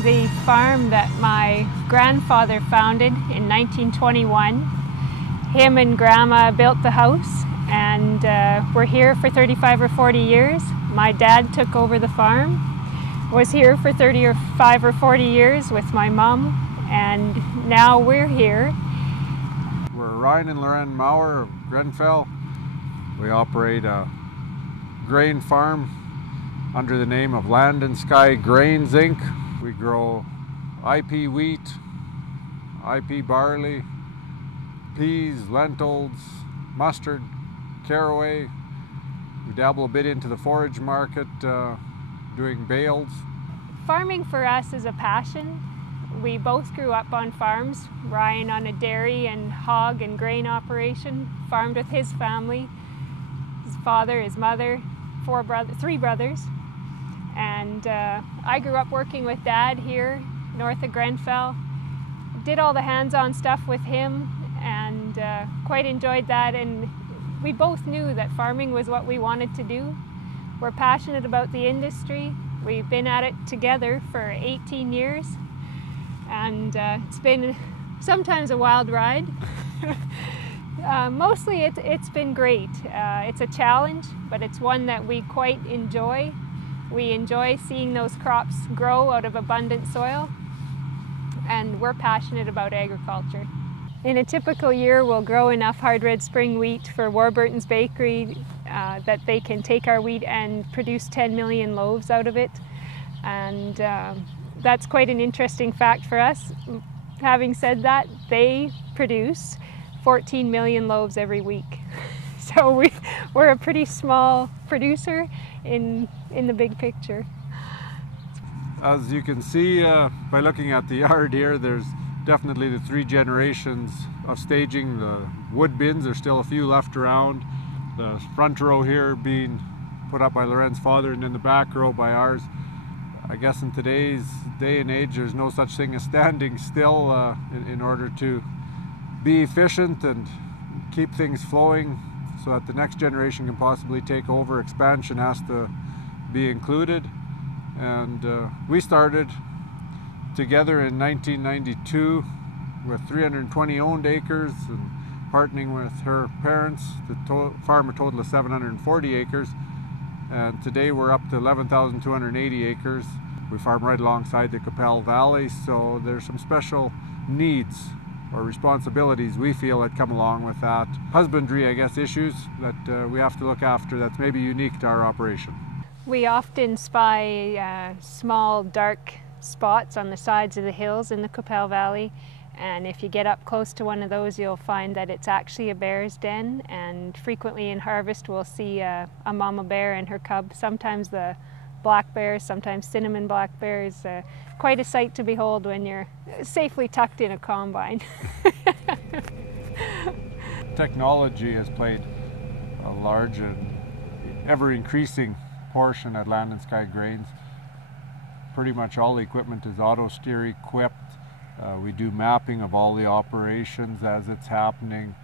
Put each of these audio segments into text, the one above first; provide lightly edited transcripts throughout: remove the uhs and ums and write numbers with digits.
on the farm that my grandfather founded in 1921. Him and Grandma built the house, and we're here for 35 or 40 years. My dad took over the farm, was here for 35 or 40 years with my mom, and now we're here. We're Ryan and Maurer of Grenfell. We operate a grain farm under the name of Land and Sky Grains Inc. We grow IP wheat, IP barley, peas, lentils, mustard, caraway. We dabble a bit into the forage market, doing bales. Farming for us is a passion. We both grew up on farms. Ryan on a dairy and hog and grain operation, farmed with his family, his father, his mother, three brothers. And I grew up working with Dad here north of Grenfell. Did all the hands-on stuff with him and quite enjoyed that, and we both knew that farming was what we wanted to do. We're passionate about the industry. We've been at it together for 18 years, and it's been sometimes a wild ride. Mostly it's been great. It's a challenge, but it's one that we quite enjoy. We enjoy seeing those crops grow out of abundant soil, and we're passionate about agriculture. In a typical year, we'll grow enough hard red spring wheat for Warburton's bakery that they can take our wheat and produce 10 million loaves out of it. And that's quite an interesting fact for us. Having said that, they produce 14 million loaves every week. So we're a pretty small producer in the big picture. As you can see by looking at the yard here, there's definitely the 3 generations of staging. The wood bins, there's still a few left around. The front row here being put up by Loren's father, and in the back row by ours. I guess in today's day and age, there's no such thing as standing still in order to be efficient and keep things flowing so that the next generation can possibly take over. Expansion has to be included. And we started together in 1992 with 320 owned acres, and partnering with her parents. The farm a total of 740 acres, and today we're up to 11,280 acres. We farm right alongside the Qu'Appelle Valley, so there's some special needs or responsibilities we feel that come along with that. Husbandry, I guess, issues that we have to look after that's maybe unique to our operation. We often spy small dark spots on the sides of the hills in the Qu'Appelle Valley, and if you get up close to one of those, you'll find that it's actually a bear's den, and frequently in harvest we'll see a mama bear and her cub, sometimes the black bears, sometimes cinnamon black bears. Quite a sight to behold when you're safely tucked in a combine. Technology has played a large and ever-increasing portion at Land and Sky Grains. Pretty much all the equipment is auto steer equipped. We do mapping of all the operations as it's happening,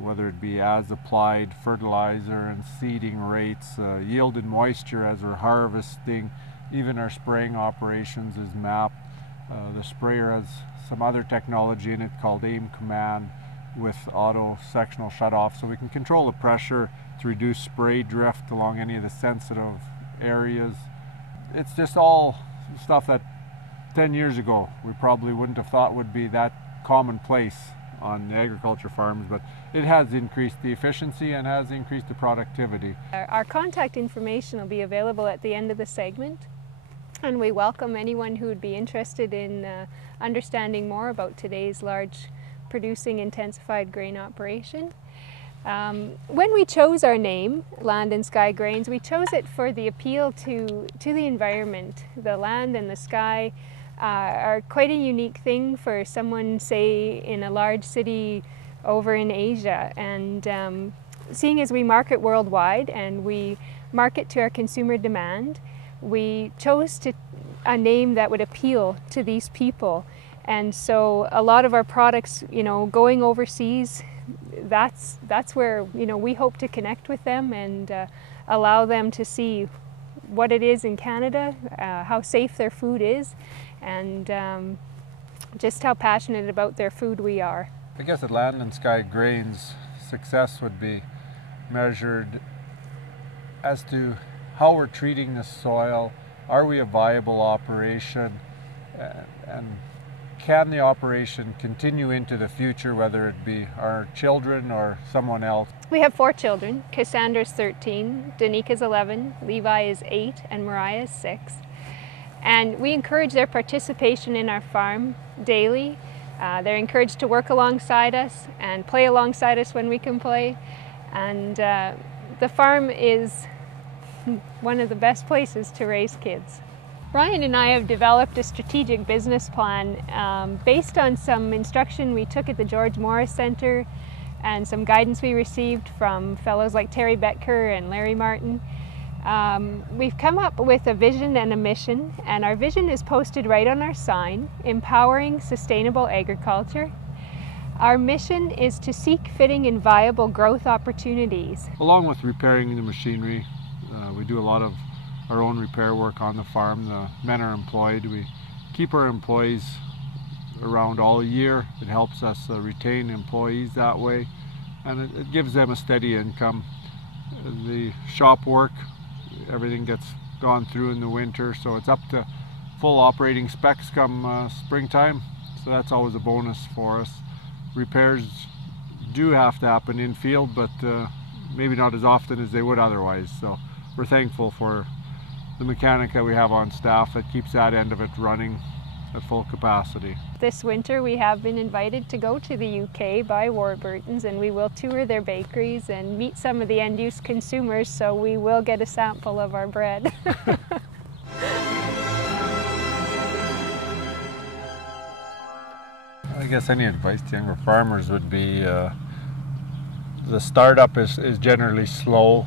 whether it be as applied fertilizer and seeding rates, yield and moisture as we're harvesting. Even our spraying operations is mapped. The sprayer has some other technology in it called aim command with auto sectional shutoff, so we can control the pressure to reduce spray drift along any of the sensitive areas. It's just all stuff that 10 years ago we probably wouldn't have thought would be that commonplace on the agriculture farms, but it has increased the efficiency and has increased the productivity. Our contact information will be available at the end of the segment, and we welcome anyone who would be interested in understanding more about today's large producing intensified grain operation. When we chose our name, Land and Sky Grains, we chose it for the appeal to the environment. The land and the sky are quite a unique thing for someone, say, in a large city over in Asia. And seeing as we market worldwide and we market to our consumer demand, we chose a name that would appeal to these people. And so a lot of our products, you know, going overseas, that's where, you know, we hope to connect with them and allow them to see what it is in Canada, how safe their food is, and just how passionate about their food we are. I guess at Land and Sky Grains, success would be measured as to how we're treating the soil. Are we a viable operation? And can the operation continue into the future, whether it be our children or someone else? We have 4 children. Cassandra's 13, Danika's 11, Levi is 8, and Mariah is 6. And we encourage their participation in our farm daily. They're encouraged to work alongside us and play alongside us when we can play. And the farm is one of the best places to raise kids. Ryan and I have developed a strategic business plan based on some instruction we took at the George Morris Center and some guidance we received from fellows like Terry Betker and Larry Martin. We've come up with a vision and a mission, and our vision is posted right on our sign, Empowering Sustainable Agriculture. Our mission is to seek fitting and viable growth opportunities. Along with repairing the machinery, we do a lot of our own repair work on the farm. The men are employed. We keep our employees around all year. It helps us retain employees that way, and it gives them a steady income. The shop work, everything gets gone through in the winter, so it's up to full operating specs come springtime, so that's always a bonus for us. Repairs do have to happen in field, but maybe not as often as they would otherwise, so we're thankful for the mechanic that we have on staff that keeps that end of it running at full capacity. This winter we have been invited to go to the UK by Warburton's, and we will tour their bakeries and meet some of the end-use consumers, so we will get a sample of our bread. I guess any advice to younger farmers would be the startup is generally slow.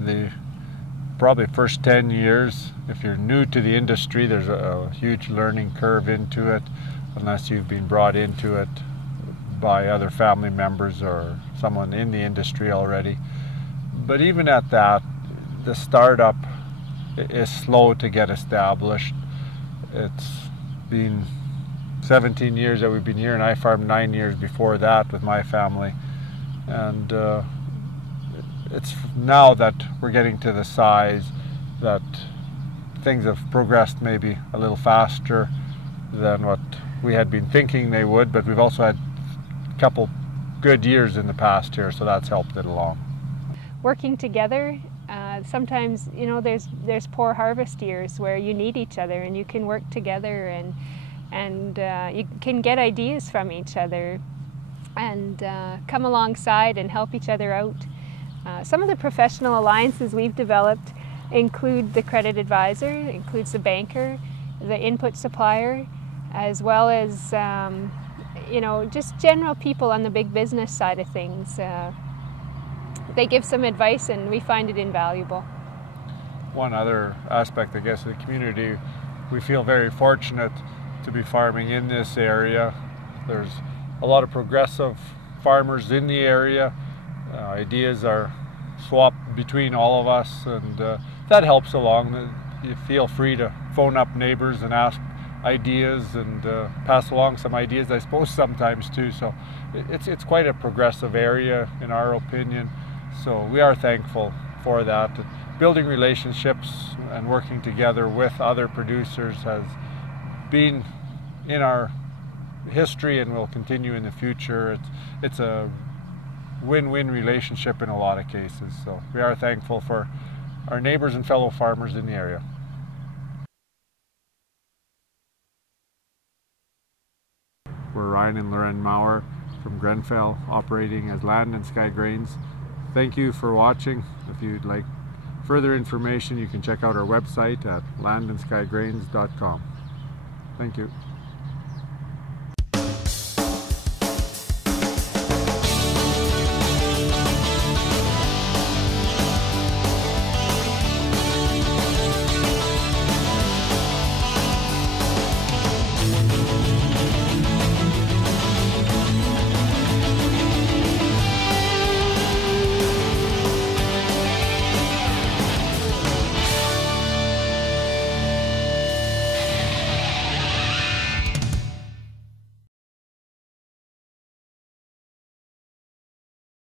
The probably first 10 years, if you're new to the industry, there's a huge learning curve into it, unless you've been brought into it by other family members or someone in the industry already. But even at that, the startup is slow to get established. It's been 17 years that we've been here, and I farmed 9 years before that with my family. And it's now that we're getting to the size that things have progressed maybe a little faster than what we had been thinking they would, but we've also had a couple good years in the past here, so that's helped it along. Working together, sometimes, you know, there's poor harvest years where you need each other and you can work together, and you can get ideas from each other and come alongside and help each other out. Some of the professional alliances we've developed include the credit advisor, includes the banker, the input supplier, as well as you know, just general people on the big business side of things. They give some advice and we find it invaluable. One other aspect, I guess, of the community, we feel very fortunate to be farming in this area. There's a lot of progressive farmers in the area. Ideas are swapped between all of us, and that helps along. You feel free to phone up neighbors and ask ideas and pass along some ideas, I suppose, sometimes too. So it's quite a progressive area in our opinion. So we are thankful for that. Building relationships and working together with other producers has been in our history and will continue in the future. It's a win-win relationship in a lot of cases. So we are thankful for our neighbors and fellow farmers in the area. We're Ryan and Ryan Maurer from Grenfell, operating as Land and Sky Grains. Thank you for watching. If you'd like further information, you can check out our website at landandskygrains.com. Thank you.